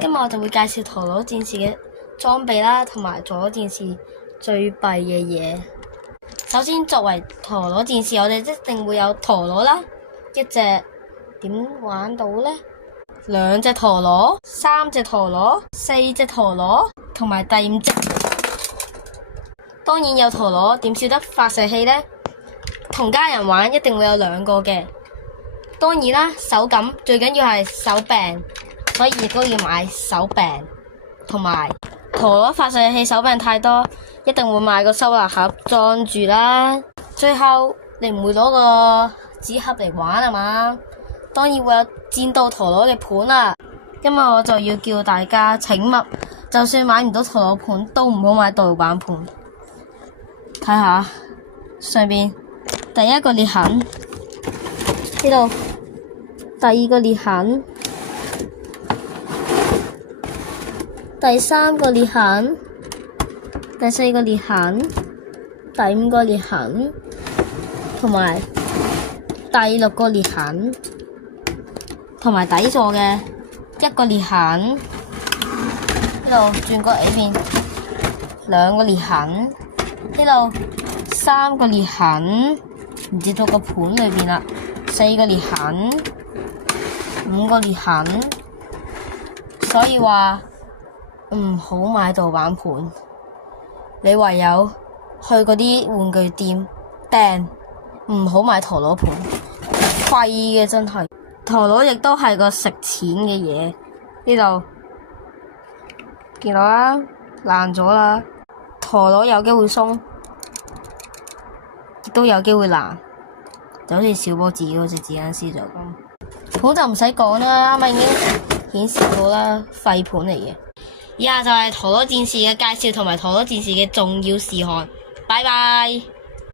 今日我就會介紹陀螺戰士嘅裝備啦，同埋陀螺戰士最弊嘅嘢。首先，作為陀螺戰士，我哋一定會有陀螺啦，一隻點玩到呢？兩隻陀螺、三隻陀螺、四隻陀螺，同埋第五隻。當然有陀螺，點少得發射器呢？同家人玩一定會有兩個嘅。當然啦，手感最緊要係手柄，所以亦都要買手柄。同埋陀螺發射器手柄太多，一定會買個收納盒裝住啦。最後你唔會攞個紙盒嚟玩啊嘛？當然會有戰鬥陀螺嘅盤啊。今日我就要叫大家請勿，就算買唔到陀螺盤，都唔好買盜版盤。睇下上邊第一個裂痕，呢度第二個裂痕，第三個裂痕，第四個裂痕，第五個裂痕，同埋第六個裂痕，同埋底座嘅一個裂痕，呢度轉角 A 邊兩個裂痕，呢度三個裂痕，唔知到個盤裏邊啦，四個裂痕，五個裂痕，所以話唔好買盜版盤，你唯有去嗰啲玩具店訂，唔好買陀螺盤，廢嘅真係。陀螺亦都係個食錢嘅嘢，呢度見到啦，爛咗啦。陀螺有機會鬆，亦都有機會爛，就好似小波子嗰隻子彈絲咗咁。盤就唔使講啦，啱啱已經顯示到啦，廢盤嚟嘅。以下就係陀螺戰士嘅介紹同埋陀螺戰士嘅重要事項。拜拜。